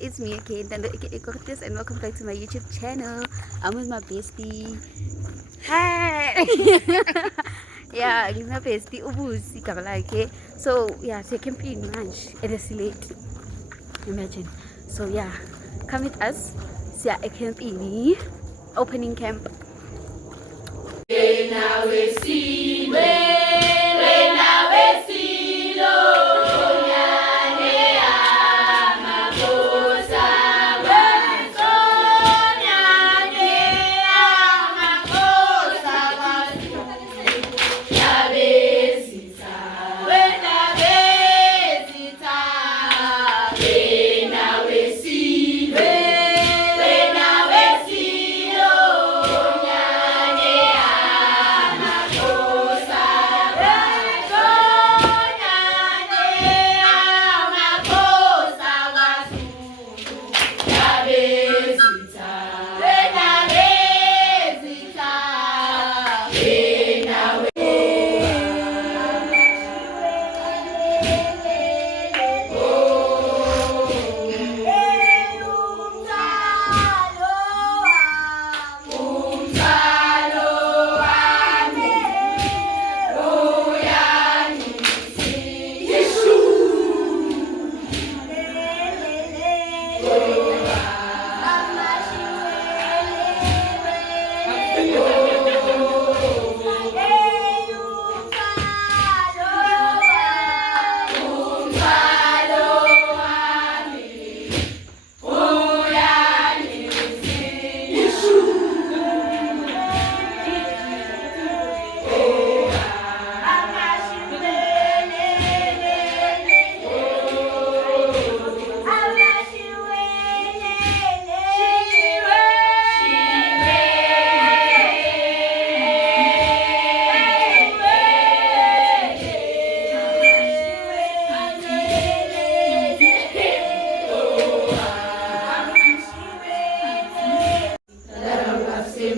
It's me again, Dando aka Cortez, and welcome back to my YouTube channel. I'm with my bestie. Hi! Yeah, he's my bestie. Ubusi kabalake. So, yeah, so camping lunch. It is late. Imagine. So, yeah, come with us. See a camping opening camp.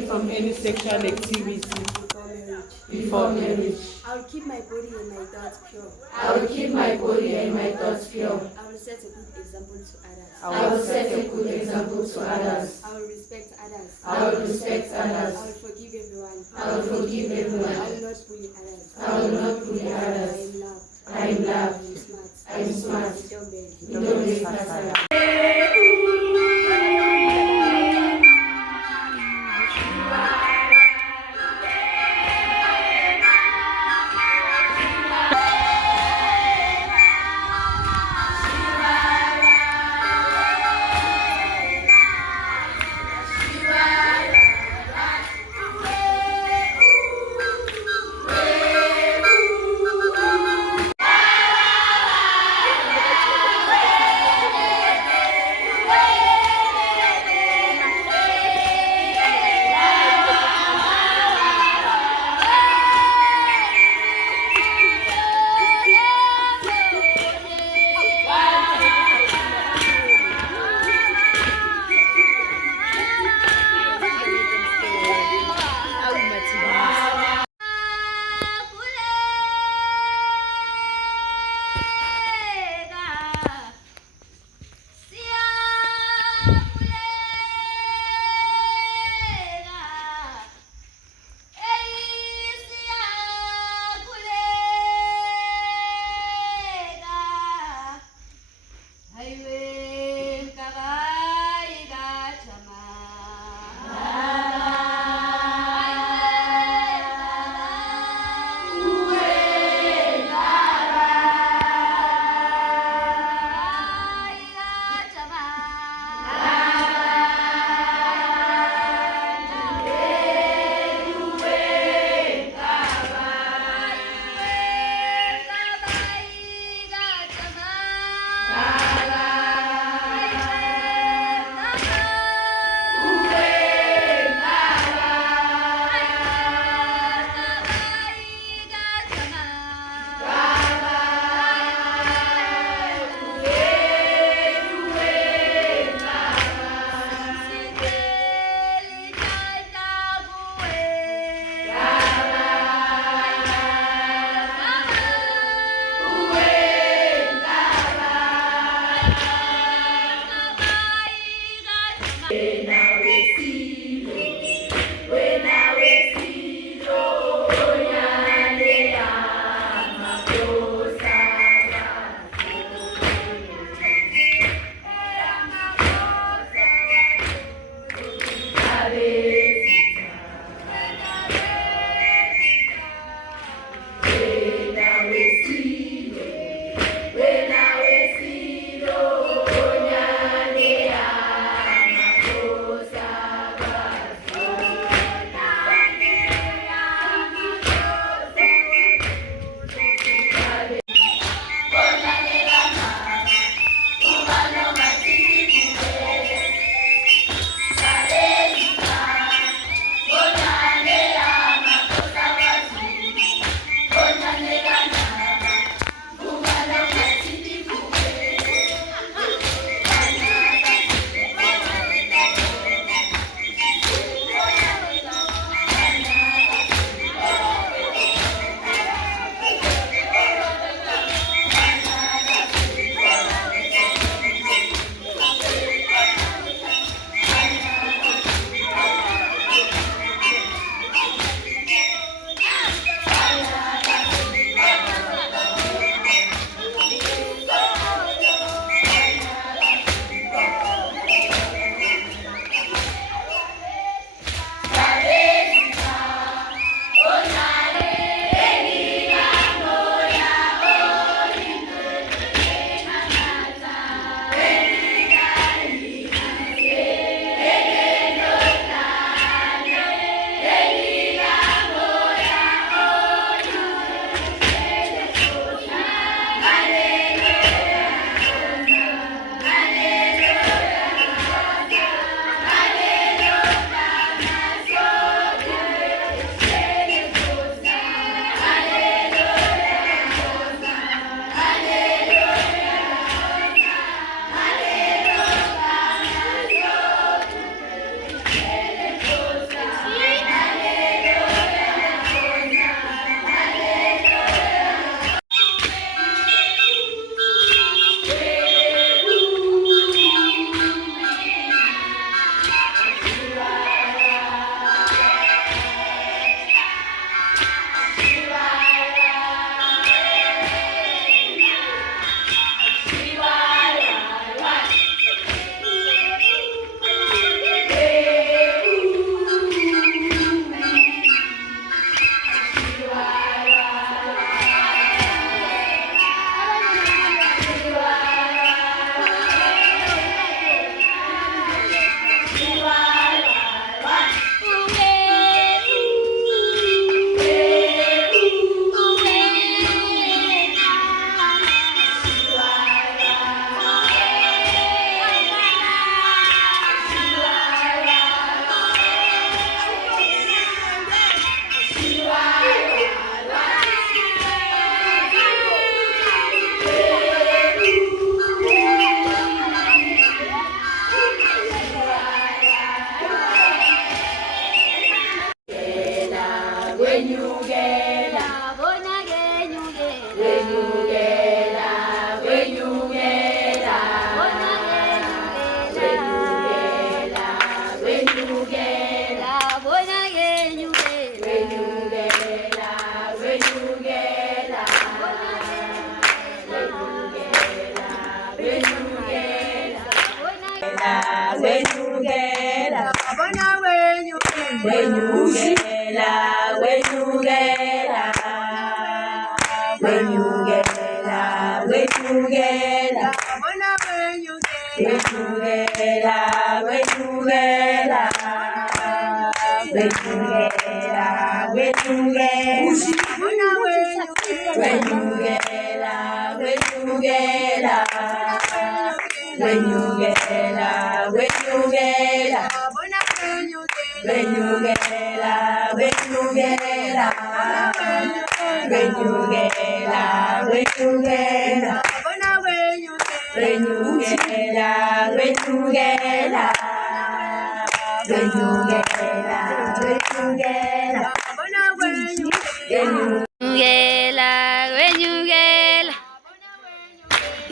From any sexual activity before marriage. I will keep my body and my thoughts pure. I will keep my body and my thoughts pure. I will set a good example to others. I will set a good example to others. I will respect others. I will respect others. I will forgive everyone. I will forgive everyone. I will not bully others. I will not bully others. I am loved. I am smart. I am smart.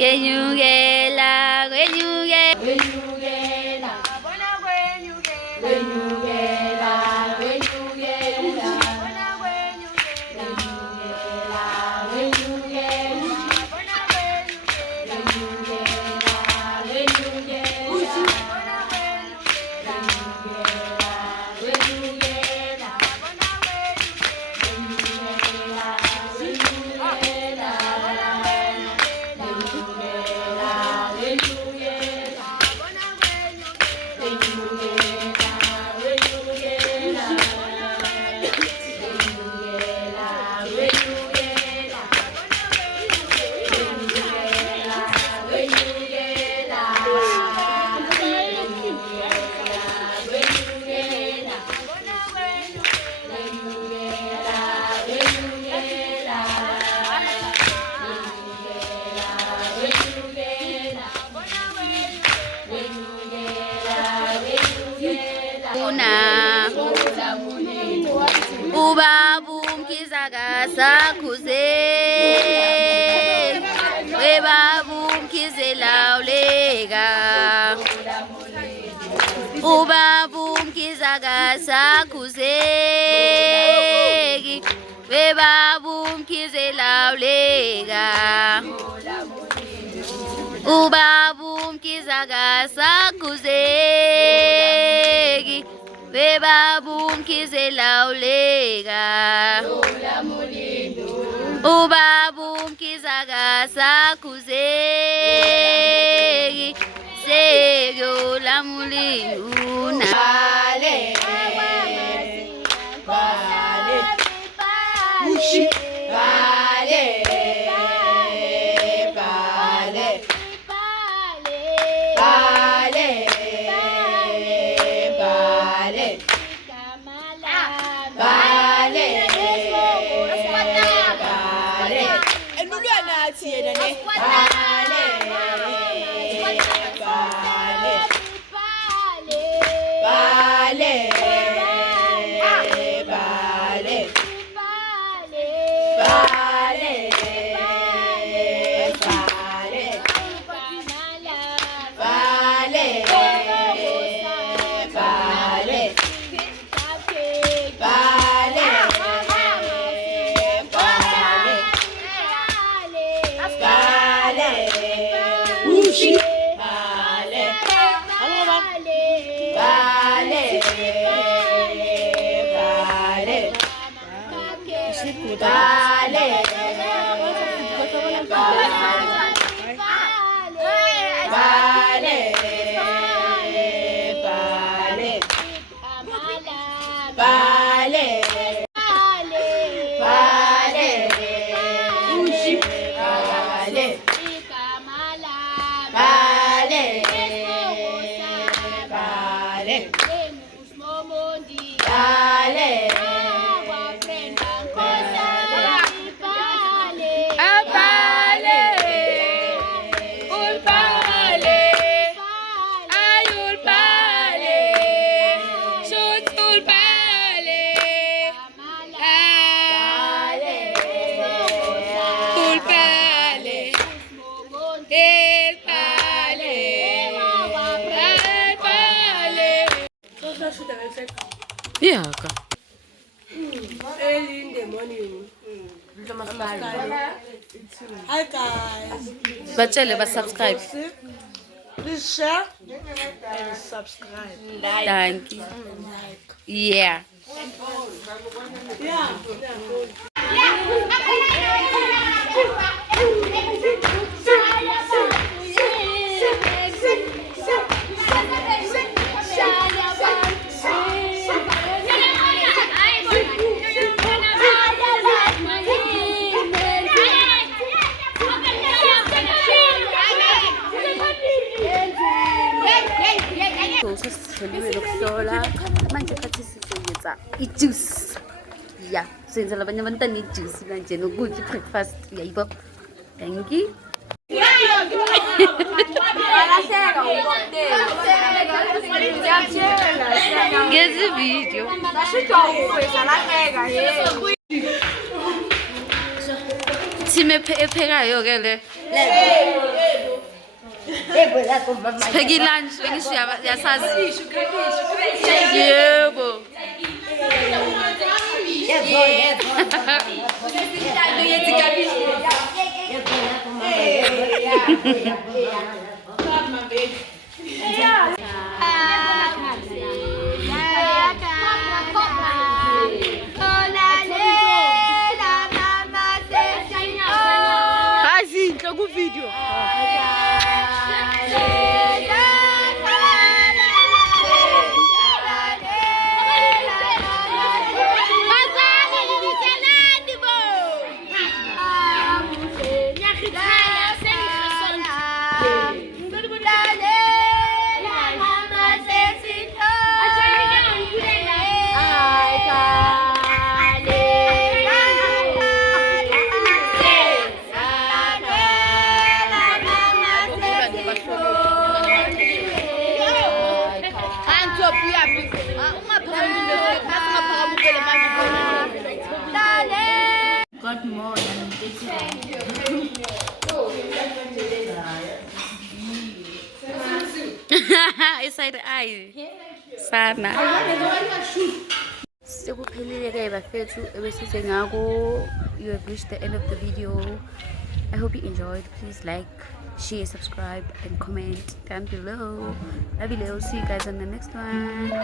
Genyugela, genyugela. una ubaba umkhize sakhuze webaba umkhize lawuleka ubaba umkhize sakhuzeki webaba umkhize lawuleka ubaba umkhize sakhuzeki webaba umkhize lawuleka ubaba umkhize sakhuzeki sekyo lamulinduna Yaka. Early in the morning. Hi guys. Batshele ba subscribe. Please share and subscribe. Thank you. Yeah. Yeah. Sesitholiwe lokuhlola manje khathi sizoyenza ijuice ya senzela abanye abantwana ijuice manje nokudla i-breakfast yayibo. Thank you. Ngezi video time ephekayo ke le sipheka ilunch lengisho yasazi yebo Azinhle ku video. got more than 30. Inside the eye. Sana. Sekuphelile-ke bafethu ebesize ngako. You have reached the end of the video. I hope you enjoyed. Please like, share, subscribe, and comment down below. Love you. See you guys on the next one.